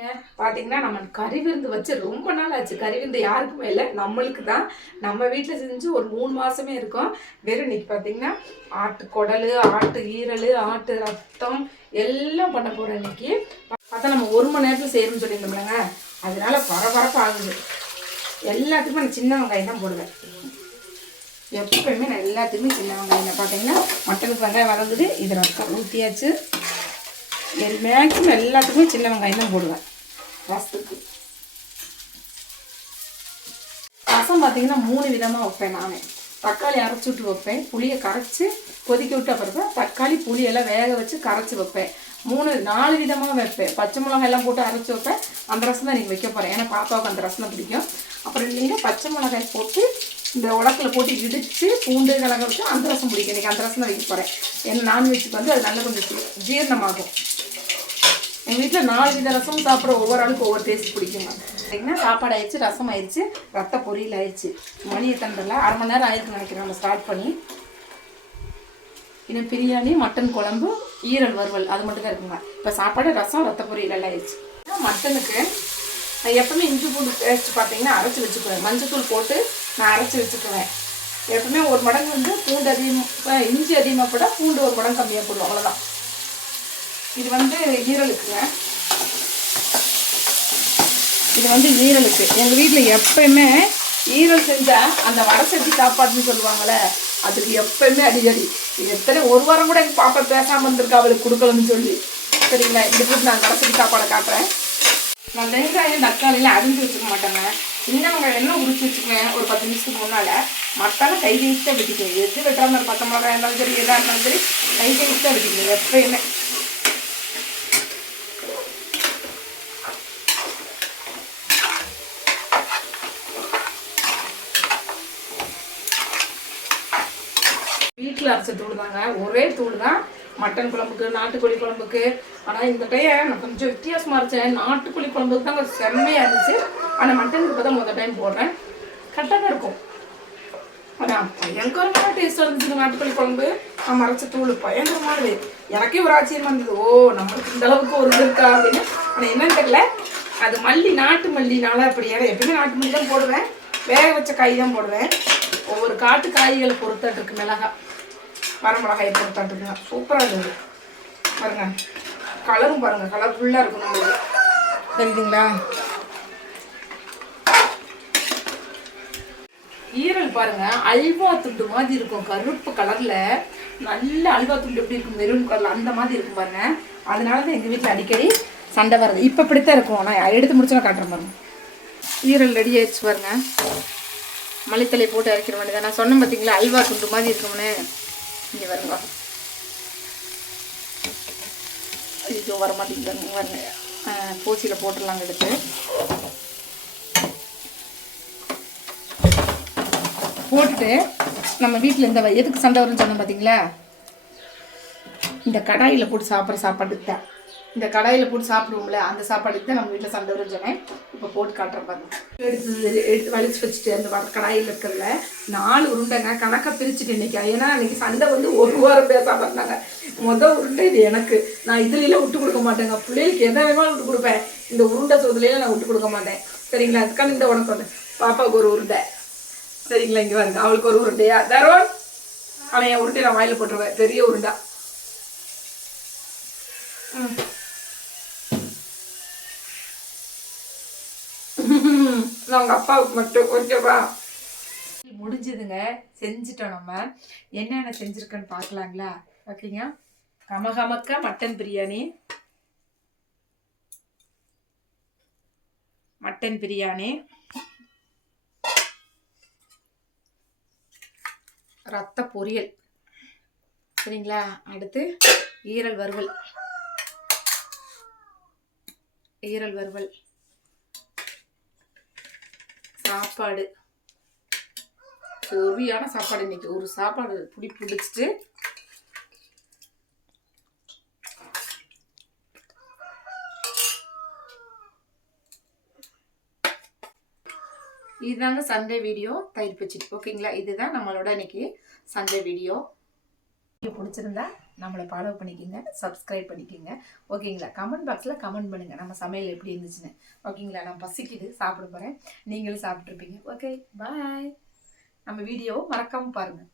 சரிங்க பாத்தீங்கன்னா நம்ம கறி விருந்து வச்சு ரொம்ப நாள் ஆச்சு கறி விருந்து யாருக்குமே இல்லை. நம்மளுக்கு தான் நம்ம வீட்டில் செஞ்சு ஒரு மூணு மாசமே இருக்கும். வெறும் இன்னைக்கு பார்த்தீங்கன்னா ஆட்டு குடல் ஆட்டு ஈரல் ஆட்டு ரத்தம் எல்லாம் பண்ண போகிறோம் இன்னைக்கு. பார்த்தா நம்ம ஒரு மணி நேரத்தில் செய்யணும்னு சொல்லியிருந்தோம்லங்க அதனால பரபரப்பு ஆகுது. எல்லாத்துக்குமே நான் சின்ன வெங்காயம் தான் போடுவேன். எப்பவுமே நான் எல்லாத்துக்குமே சின்ன வெங்காயம் தான். பார்த்தீங்கன்னா மட்டனுக்கு வெங்காயம் வளர்ந்துட்டு இது ரத்தம் ஊற்றியாச்சு மேக்ஸிமம் எல்லாத்துக்குமே சின்ன வெங்காயம் தான் போடுவேன். ரசத்துக்கு ரசம் பார்த்தீங்கன்னா மூணு விதமாக வைப்பேன் நான். தக்காளி அரைச்சி விட்டு வைப்பேன். புளியை கரைச்சி கொதிக்க விட்டு அப்புறம் தக்காளி புளியெல்லாம் வேக வச்சு கரைச்சி வைப்பேன். மூணு நாலு விதமாக வைப்பேன். பச்சை மிளகாய் எல்லாம் போட்டு அரைச்சி வைப்பேன். அந்த ரசம் தான் நீங்கள் வைக்க போகிறேன் ஏன்னா பாப்பாவுக்கு அந்த ரசம் தான் பிடிக்கும். அப்புறம் இல்லைன்னா பச்சை மிளகாய் போட்டு இந்த உடக்கில் போட்டு இடித்து பூண்டு கலங்க வச்சு அந்த ரசம் பிடிக்கும். இன்றைக்கி அந்த ரசம் தான் வைக்க போகிறேன் ஏன்னா நான்வெஜ்ஜுக்கு வந்து அது நல்லா கொஞ்சம் ஜீரணமாகும். எங்கள் வீட்டில் நாலு வித ரசம் சாப்பிட்ற ஒவ்வொரு ஆளுக்கு ஒவ்வொரு டேஸ்ட் பிடிக்குங்க பார்த்திங்கன்னா சாப்பாடு ஆயிடுச்சு ரசம் ஆயிடுச்சு ரத்த பொரியல் ஆயிடுச்சு. மணி எத்தனை அரை மணி நேரம் ஆயிருக்கு நினைக்கிறேன் நம்ம ஸ்டார்ட் பண்ணி. இன்னும் பிரியாணி மட்டன் குழம்பு ஈரல் வறுவல் அது மட்டும் தான் இருக்குங்க இப்போ சாப்பாடு ரசம் ரத்த பொரியல் எல்லாம் ஆயிடுச்சு. மட்டனுக்கு நான் எப்பவுமே இஞ்சி பூண்டு பேஸ்ட் பார்த்தீங்கன்னா அரைச்சி வச்சுக்குவேன். மஞ்சத்தூள் போட்டு நான் அரைச்சி வச்சுக்குவேன். எப்பவுமே ஒரு மடங்கு வந்து பூண்டு அதிகமாக இஞ்சி அதிகமாக போட பூண்டு ஒரு மடங்கு கம்மியாக போடுவோம். அவ்வளோதான் இது வந்து ஈரலுக்குங்க. இது வந்து ஈரலுக்கு. எங்கள் வீட்டில் எப்பயுமே ஈரல் செஞ்சால் அந்த வடை செஞ்சு சாப்பாடுன்னு சொல்லுவாங்கள்ல அதுக்கு எப்பயுமே அடிக்கடி. இது எத்தனை ஒரு வாரம் கூட எங்கள் பாப்பா பேசாமல் இருந்திருக்கா அவளுக்கு கொடுக்கலன்னு சொல்லி. சரிங்களா? இந்த போட்டு நான் வடை செஞ்சு சாப்பாடை காட்டுறேன். நான் வெங்காயம் தக்காளிலாம் அரிஞ்சு வச்சுக்க மாட்டேங்க. சின்ன வெங்காயம் எல்லாம் உரிச்சு வச்சுக்குவேன் ஒரு பத்து நிமிஷத்துக்கு முன்னால். மத்தால கை கைஸ்ட்டாக வெட்டிக்குவேன். எது வெட்டாமல் பத்த மிளகாய் இருந்தாலும் சரி எதாக இருந்தாலும் சரி கை கைஸ்ட்டாக வெட்டிக்குவேன் எப்பயுமே. வீட்டில் அரைச்ச தூள் தாங்க ஒரே தூள் தான் மட்டன் குழம்புக்கு நாட்டுக்கோழி குழம்புக்கு. ஆனால் இந்த டைம் நான் கொஞ்சம் வித்தியாசமாக அரைச்சேன். நாட்டுக்கோழி குழம்புக்கு தாங்க செம்மையாக இருந்துச்சு. ஆனால் மட்டனுக்கு இப்போ தான் முதல் டைம் போடுறேன் கரெக்டாக இருக்கும். ஆனால் பயங்கரமான டேஸ்ட்டாக இருந்துச்சு நாட்டுக்கோழி குழம்பு. நான் மறைச்ச தூள் பயங்கரமானது எனக்கே ஒரு ஆச்சரியமா இருந்தது. ஓ நம்மளுக்கு இந்த அளவுக்கு ஒரு இது இருக்கா அப்படின்னு. ஆனால் என்னன்னு தெரியல. அது மல்லி நாட்டு மல்லினால அப்படி. ஏன்னா எப்பயுமே நாட்டு மல்லி தான் போடுவேன். வேக வச்ச காய் தான் போடுவேன். ஒவ்வொரு காட்டு காய்களை பொறுத்தாட்டு இருக்கு மிளகாய். வரமிளகாயை பொறுத்தாட்டுங்க சூப்பராக இருக்குது பாருங்க. கலரும் பாருங்க. கலர்ஃபுல்லாக இருக்கும் நம்மளுக்கு. தெரியுதுங்களா? ஈரல் பாருங்க. அல்வா துண்டு மாதிரி இருக்கும். கருப்பு கலர்ல நல்ல அல்வா துண்டு எப்படி இருக்கும்? மெரூன் கலர்ல அந்த மாதிரி இருக்கும் பாருங்க. அதனால தான் எங்க வீட்டில் அடிக்கடி சண்டை வருது இப்போ இப்படித்தான் இருக்கும். நான் எடுத்து முடிச்சோன்னா காட்டுறேன் பாருங்க. ஈரல் ரெடி ஆயிடுச்சு பாருங்க. மல்லித்தலை போட்டு அரைக்கிற வேண்டியதான் நான் சொன்னேன் பார்த்தீங்களா அல்வா துண்டு மாதிரி இருக்கும்னு இங்கே வருங்க. ஐயோ வர மாட்டேங்குது வருங்க. பூச்சியில் போட்டுடலாங்க எடுத்து. போட்டுட்டு நம்ம வீட்டில் இந்த எதுக்கு சண்டை வரும்னு சொன்னோம் பார்த்தீங்களா இந்த கடாயில் போட்டு சாப்பிட்ற சாப்பாடு தான் இந்த கடாயில் போட்டு சாப்பிடுவோம்ல அந்த சாப்பாடுக்கு தான் நம்ம வீட்டில் சண்டை வரும்னு சொன்னேன். இப்போ போட்டு காட்டுறேன் பாருங்க. எடுத்து எடுத்து வலிச்சு வச்சுட்டு அந்த வட கடாயில் இருக்கிறதுல நாலு உருண்டைங்க. கணக்காக பிரிச்சுட்டு இன்னைக்கு. ஏன்னா இன்னைக்கு சண்டை வந்து ஒரு வாரம் பேசாம இருந்தாங்க. மொதல் உருண்டை இது எனக்கு. நான் இதுலலாம் விட்டு கொடுக்க மாட்டேங்க. பிள்ளைகளுக்கு எதை வேணாலும் விட்டு கொடுப்பேன். இந்த உருண்டை சோதுலையெல்லாம் நான் விட்டு கொடுக்க மாட்டேன். சரிங்களா? அதுக்கான இந்த உனக்கு ஒன்று பாப்பாவுக்கு ஒரு உருண்டை. சரிங்களா? இங்கே வந்து அவளுக்கு ஒரு உருண்டையா? தரோன் அவன் என் உருண்டை நான் வாயில் போட்டுருவேன். பெரிய உருண்டா ம். நான் உங்க அப்பாவுக்கு மட்டும் ஓகேவா? முடிஞ்சதுங்க. செஞ்சுட்டோம் நம்ம. என்னென்ன செஞ்சுருக்கேன்னு பார்க்கலாங்களா? ஓகேங்க கமகமக்க மட்டன் பிரியாணி. மட்டன் பிரியாணி. ரத்த பொரியல். சரிங்களா? அடுத்து ஈரல் வறுவல். ஈரல் வறுவல். சாப்பாடு. சரியான சாப்பாடு இன்னைக்கு. ஒரு சாப்பாடு புடி பிடிச்சிட்டு. இதுதாங்க சண்டே வீடியோ. தயிர் பச்சிட்டு ஓகேங்களா? இதுதான் நம்மளோட இன்னைக்கு சண்டே வீடியோ. வீடியோ பிடிச்சிருந்தா நம்மளை ஃபாலோ பண்ணிக்கோங்க சப்ஸ்கிரைப் பண்ணிக்கோங்க. ஓகேங்களா கமெண்ட் பாக்ஸில் கமெண்ட் பண்ணுங்கள் நம்ம சமையல் எப்படி இருந்துச்சுன்னு. ஓகேங்களா நான் பசிக்குது சாப்பிட போகிறேன் நீங்களும் சாப்பிட்ருப்பீங்க ஓகே பாய் நம்ம வீடியோவை மறக்காமல் பாருங்கள்